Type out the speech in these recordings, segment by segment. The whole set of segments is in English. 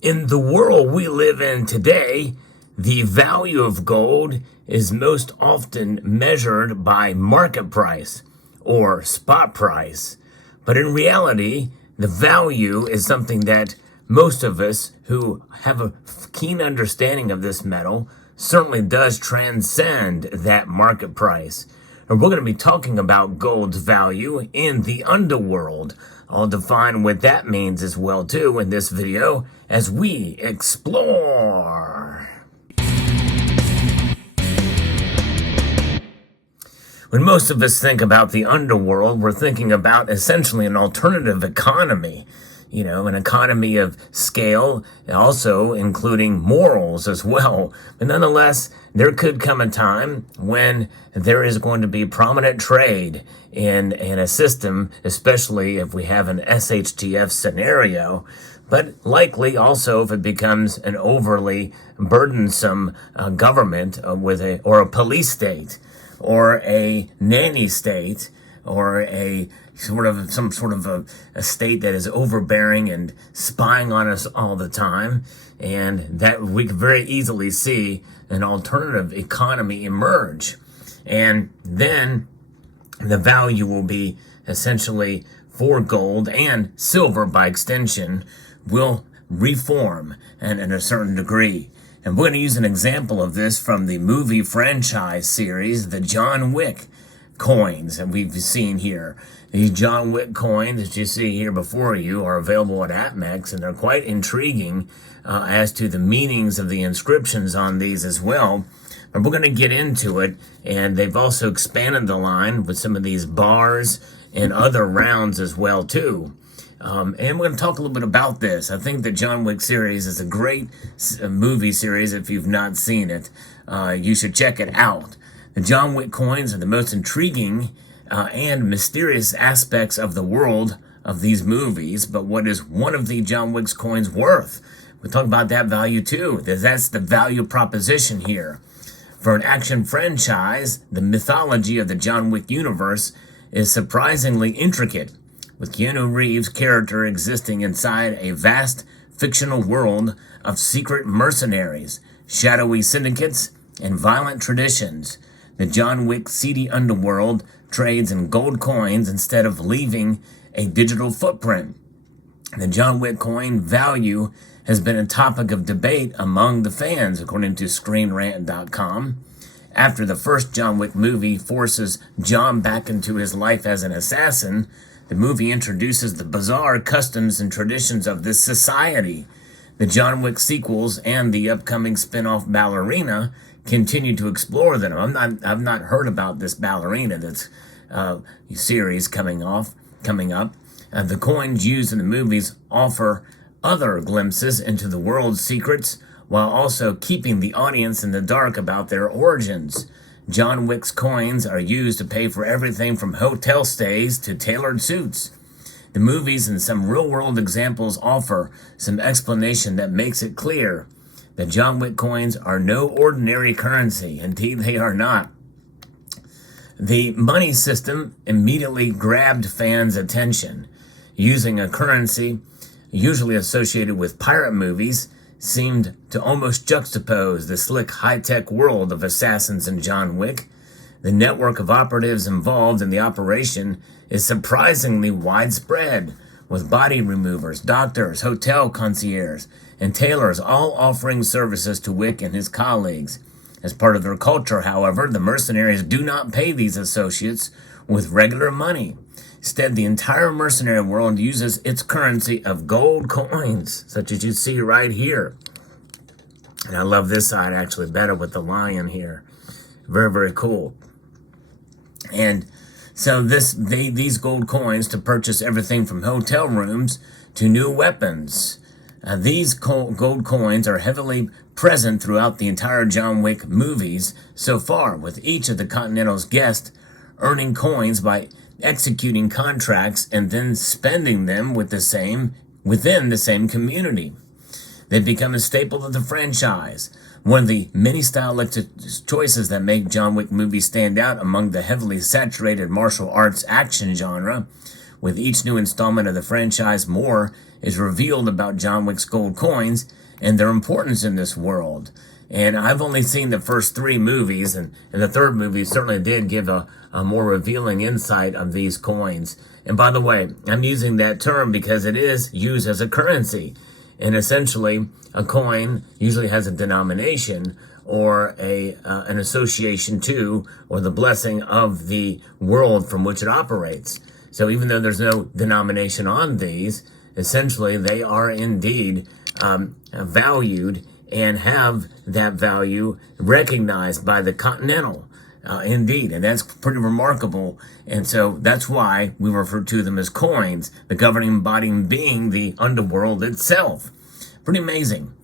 In the world we live in today, the value of gold is most often measured by market price or spot price. But in reality, the value is something that most of us who have a keen understanding of this metal certainly does transcend that market price. And we're going to be talking about gold's value in the underworld. I'll define what that means as well too in this video as we explore. When most of us think about the underworld, we're thinking about essentially an alternative economy. You know, an economy of scale, also including morals as well. But nonetheless, there could come a time when there is going to be prominent trade in a system, especially if we have an SHTF scenario, but likely also if it becomes an overly burdensome government with a police state or a nanny state or some sort of a state that is overbearing and spying on us all the time, and that we could very easily see an alternative economy emerge. And then the value will be essentially for gold and silver by extension will reform and in a certain degree. And we're going to use an example of this from the movie franchise series, the John Wick coins that we've seen here. These John Wick coins that you see here before you are available at APMEX, and they're quite intriguing as to the meanings of the inscriptions on these as well. But we're going to get into it, and they've also expanded the line with some of these bars and other rounds as well too. And we're going to talk a little bit about this. I think the John Wick series is a great movie series. If you've not seen it, you should check it out. The John Wick coins are the most intriguing and mysterious aspects of the world of these movies. But what is one of the John Wick's coins worth? We'll talk about that value too. That's the value proposition here. For an action franchise, the mythology of the John Wick universe is surprisingly intricate, with Keanu Reeves' character existing inside a vast fictional world of secret mercenaries, shadowy syndicates, and violent traditions. The John Wick seedy underworld trades in gold coins instead of leaving a digital footprint. The John Wick coin value has been a topic of debate among the fans, according to ScreenRant.com. After the first John Wick movie forces John back into his life as an assassin, the movie introduces the bizarre customs and traditions of this society. The John Wick sequels and the upcoming spin-off Ballerina continue to explore them. I've not heard about this Ballerina that's series coming up. The coins used in the movies offer other glimpses into the world's secrets while also keeping the audience in the dark about their origins. John Wick's coins are used to pay for everything from hotel stays to tailored suits. The movies and some real-world examples offer some explanation that makes it clear that John Wick coins are no ordinary currency. Indeed, they are not. The money system immediately grabbed fans' attention. Using a currency usually associated with pirate movies seemed to almost juxtapose the slick high-tech world of assassins in John Wick. The network of operatives involved in the operation is surprisingly widespread, with body removers, doctors, hotel concierges, and tailors all offering services to Wick and his colleagues. As part of their culture, however, the mercenaries do not pay these associates with regular money. Instead, the entire mercenary world uses its currency of gold coins, such as you see right here. And I love this side actually better with the lion here. Very, very cool. And so these gold coins to purchase everything from hotel rooms to new weapons. These gold coins are heavily present throughout the entire John Wick movies so far, with each of the Continental's guests earning coins by executing contracts and then spending them within the same community. They've become a staple of the franchise, one of the many stylistic choices that make John Wick movies stand out among the heavily saturated martial arts action genre. With each new installment of the franchise, more is revealed about John Wick's gold coins and their importance in this world. And I've only seen the first 3 movies, and the third movie certainly did give a more revealing insight of these coins. And by the way, I'm using that term because it is used as a currency. And essentially, a coin usually has a denomination or an association to, or the blessing of the world from which it operates. So even though there's no denomination on these, essentially they are indeed valued and have that value recognized by the Continental. Indeed, and that's pretty remarkable. And so that's why we refer to them as coins, the governing body being the underworld itself. Pretty amazing.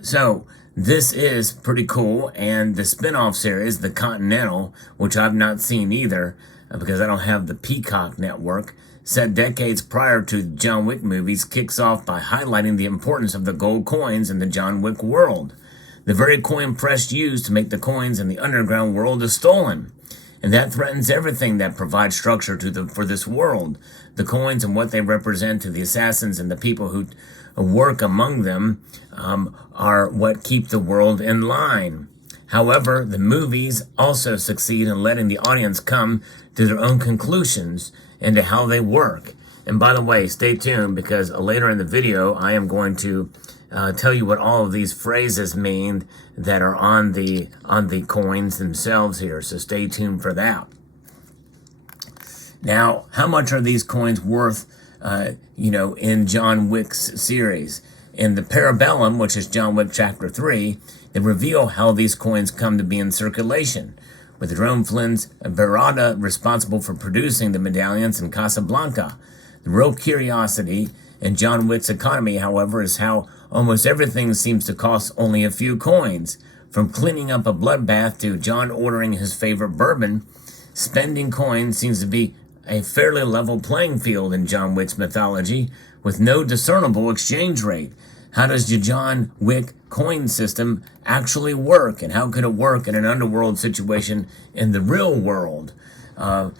So this is pretty cool. And the spin-off series, the Continental, which I've not seen either because I don't have the Peacock network, set decades prior to John Wick movies, kicks off by highlighting the importance of the gold coins in the John Wick world. The very coin press used to make the coins in the underground world is stolen, and that threatens everything that provides structure for this world. The coins and what they represent to the assassins and the people who work among them are what keep the world in line. However, the movies also succeed in letting the audience come to their own conclusions into how they work. And by the way, stay tuned because later in the video, I am going to tell you what all of these phrases mean that are on the coins themselves here. So stay tuned for that. Now, how much are these coins worth, in John Wick's series? In the Parabellum, which is John Wick Chapter 3, they reveal how these coins come to be in circulation, with Jerome Flynn's Barada responsible for producing the medallions in Casablanca. The real curiosity in John Wick's economy, however, is how almost everything seems to cost only a few coins. From cleaning up a bloodbath to John ordering his favorite bourbon, spending coins seems to be a fairly level playing field in John Wick's mythology, with no discernible exchange rate. How does the John Wick coin system actually work, and how could it work in an underworld situation in the real world? In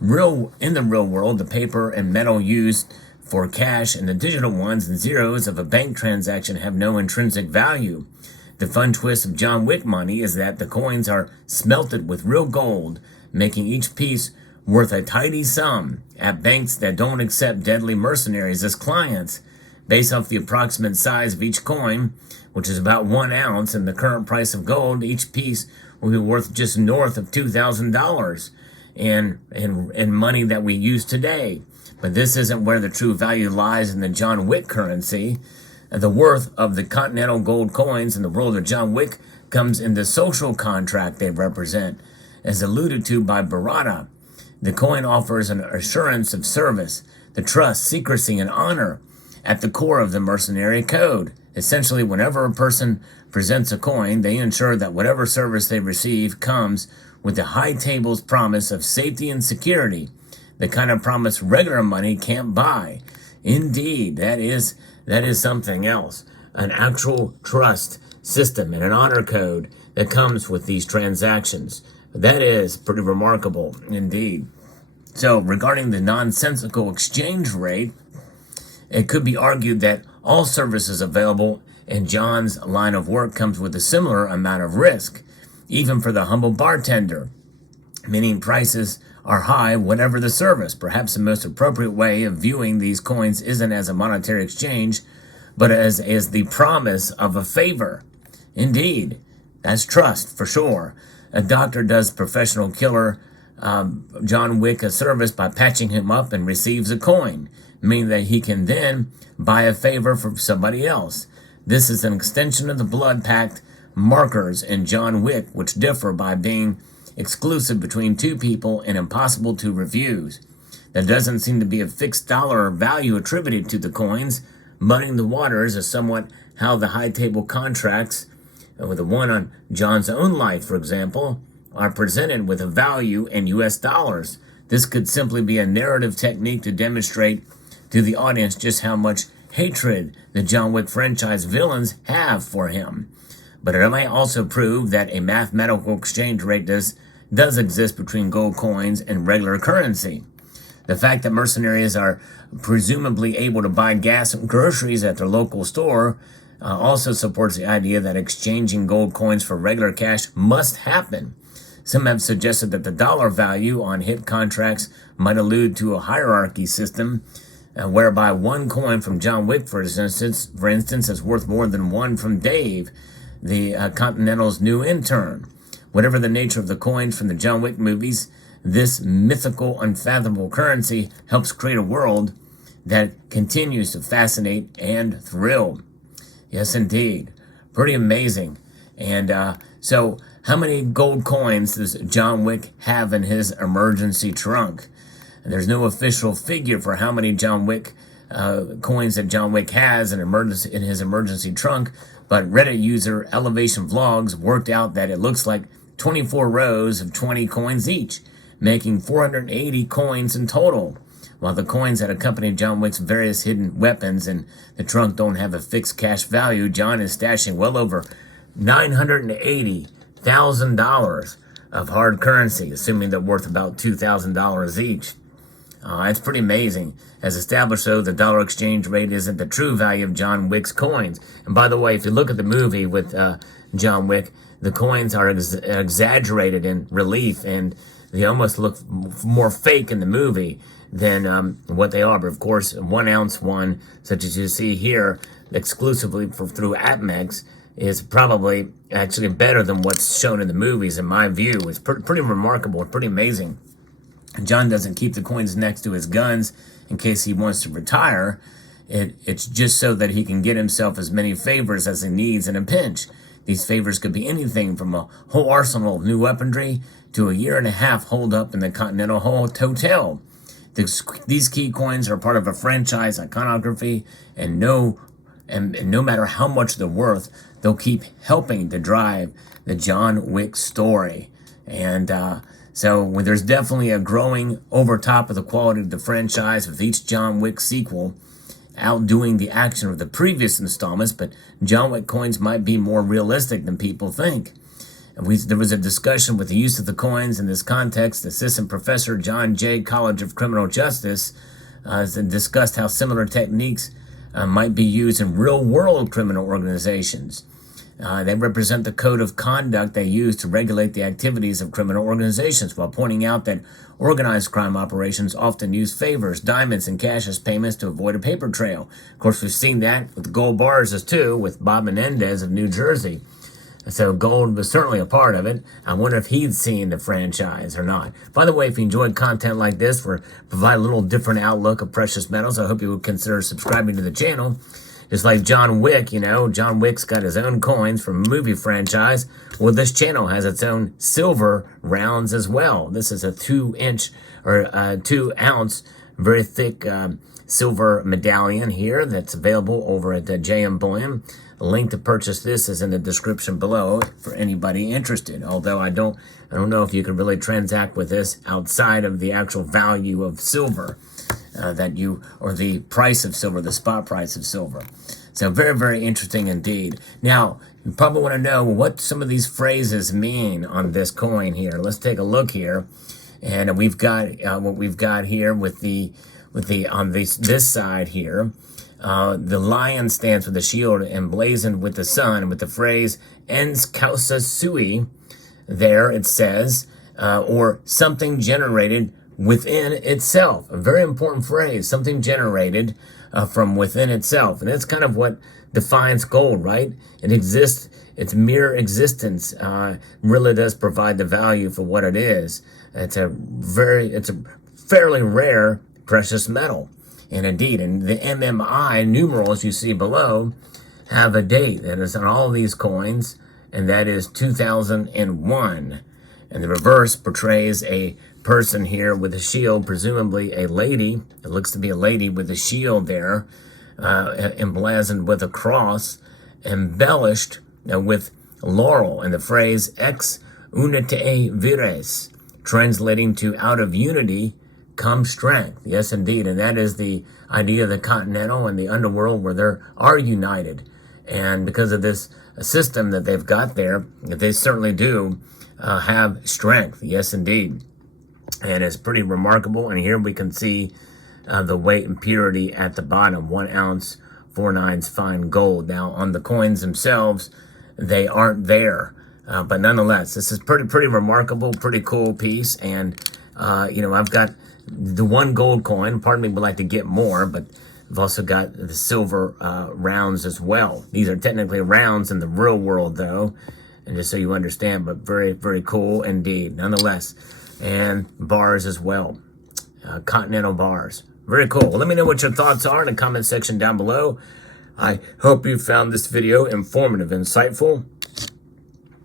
the real world, the paper and metal used for cash and the digital ones and zeros of a bank transaction have no intrinsic value. The fun twist of John Wick money is that the coins are smelted with real gold, making each piece worth a tidy sum at banks that don't accept deadly mercenaries as clients. Based off the approximate size of each coin, which is about 1 ounce, and the current price of gold, each piece will be worth just north of $2,000 in money that we use today. But this isn't where the true value lies in the John Wick currency. The worth of the continental gold coins in the world of John Wick comes in the social contract they represent, as alluded to by Barada. The coin offers an assurance of service, the trust, secrecy, and honor at the core of the mercenary code. Essentially, whenever a person presents a coin, they ensure that whatever service they receive comes with the high table's promise of safety and security, the kind of promise regular money can't buy. Indeed, that is something else. An actual trust system and an honor code that comes with these transactions. That is pretty remarkable indeed. So regarding the nonsensical exchange rate, it could be argued that all services available in John's line of work comes with a similar amount of risk, even for the humble bartender, meaning prices are high whatever the service. Perhaps the most appropriate way of viewing these coins isn't as a monetary exchange, but as the promise of a favor. Indeed, that's trust for sure. A doctor does professional killer John Wick a service by patching him up and receives a coin, meaning that he can then buy a favor from somebody else. This is an extension of the blood pact markers in John Wick, which differ by being exclusive between two people and impossible to refuse. There doesn't seem to be a fixed dollar value attributed to the coins. Muddying the waters is somewhat how the high table contracts, with the one on John's own life, for example, are presented with a value in US dollars. This could simply be a narrative technique to demonstrate to the audience just how much hatred the John Wick franchise villains have for him. But it may also prove that a mathematical exchange rate does exist between gold coins and regular currency. The fact that mercenaries are presumably able to buy gas and groceries at their local store also supports the idea that exchanging gold coins for regular cash must happen. Some have suggested that the dollar value on hit contracts might allude to a hierarchy system, whereby one coin from John Wick, for instance, is worth more than one from Dave, the Continental's new intern. Whatever the nature of the coins from the John Wick movies, this mythical, unfathomable currency helps create a world that continues to fascinate and thrill. Yes, indeed. Pretty amazing. And so how many gold coins does John Wick have in his emergency trunk? And there's no official figure for how many John Wick coins that John Wick has in his emergency trunk, but Reddit user Elevation Vlogs worked out that it looks like 24 rows of 20 coins each, making 480 coins in total. While the coins that accompany John Wick's various hidden weapons in the trunk don't have a fixed cash value, John is stashing well over $980,000 of hard currency, assuming they're worth about $2,000 each. It's pretty amazing. As established, though, the dollar exchange rate isn't the true value of John Wick's coins. And by the way, if you look at the movie with John Wick, the coins are exaggerated in relief, and they almost look more fake in the movie than what they are. But of course, 1 ounce one, such as you see here, exclusively through APMEX, is probably actually better than what's shown in the movies, in my view. It's pretty remarkable, pretty amazing. John doesn't keep the coins next to his guns in case he wants to retire. It's just so that he can get himself as many favors as he needs in a pinch. These favors could be anything from a whole arsenal of new weaponry to a year and a half holed up in the Continental Hotel. These key coins are part of a franchise iconography, and no matter how much they're worth, they'll keep helping to drive the John Wick story. And so there's definitely a growing over top of the quality of the franchise with each John Wick sequel outdoing the action of the previous installments, but John Wick coins might be more realistic than people think. There was a discussion with the use of the coins in this context. Assistant Professor John Jay, College of Criminal Justice, discussed how similar techniques might be used in real-world criminal organizations. They represent the code of conduct they use to regulate the activities of criminal organizations, while pointing out that organized crime operations often use favors, diamonds, and cash as payments to avoid a paper trail. Of course, we've seen that with gold bars too, with Bob Menendez of New Jersey. So gold was certainly a part of it. I wonder if he'd seen the franchise or not. By the way, if you enjoyed content like this, we provide a little different outlook of precious metals, I hope you would consider subscribing to the channel. Just like John Wick, John Wick's got his own coins from a movie franchise. Well, this channel has its own silver rounds as well. This is a 2-inch or 2-ounce, very thick silver medallion here that's available over at JM Bullion. The link to purchase this is in the description below for anybody interested. Although I don't know if you can really transact with this outside of the actual value of silver. Or the price of silver, the spot price of silver. So very, very interesting indeed. Now, you probably want to know what some of these phrases mean on this coin here. Let's take a look here. And we've got what we've got here with on this side here. The lion stands with a shield emblazoned with the sun, with the phrase "ens causa sui." There it says, or something generated within itself. A very important phrase, something generated from within itself. And that's kind of what defines gold, right? It exists, its mere existence really does provide the value for what it is. It's a fairly rare precious metal. And indeed, and the MMI numerals you see below have a date that is on all these coins, and that is 2001. And the reverse portrays a person here with a shield, presumably a lady. It looks to be a lady with a shield there, emblazoned with a cross, embellished with laurel, and the phrase ex unite vires, translating to out of unity comes strength. Yes, indeed. And that is the idea of the Continental and the Underworld, where they are united. And because of this system that they've got there, they certainly do have strength. Yes, indeed. And it's pretty remarkable. And here we can see the weight and purity at the bottom, 1 ounce, 4/9 fine gold. Now on the coins themselves, they aren't there. But nonetheless, this is pretty remarkable, pretty cool piece. And, I've got the one gold coin. Part of me would like to get more, but I've also got the silver rounds as well. These are technically rounds in the real world, though. And just so you understand, but very, very cool indeed, nonetheless. And bars as well, continental bars. Very cool. Well, let me know what your thoughts are in the comment section down below. I hope you found this video informative, insightful,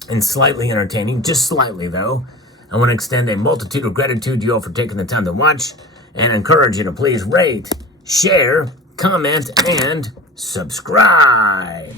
and slightly entertaining, just slightly though. I want to extend a multitude of gratitude to you all for taking the time to watch and encourage you to please rate, share, comment, and subscribe.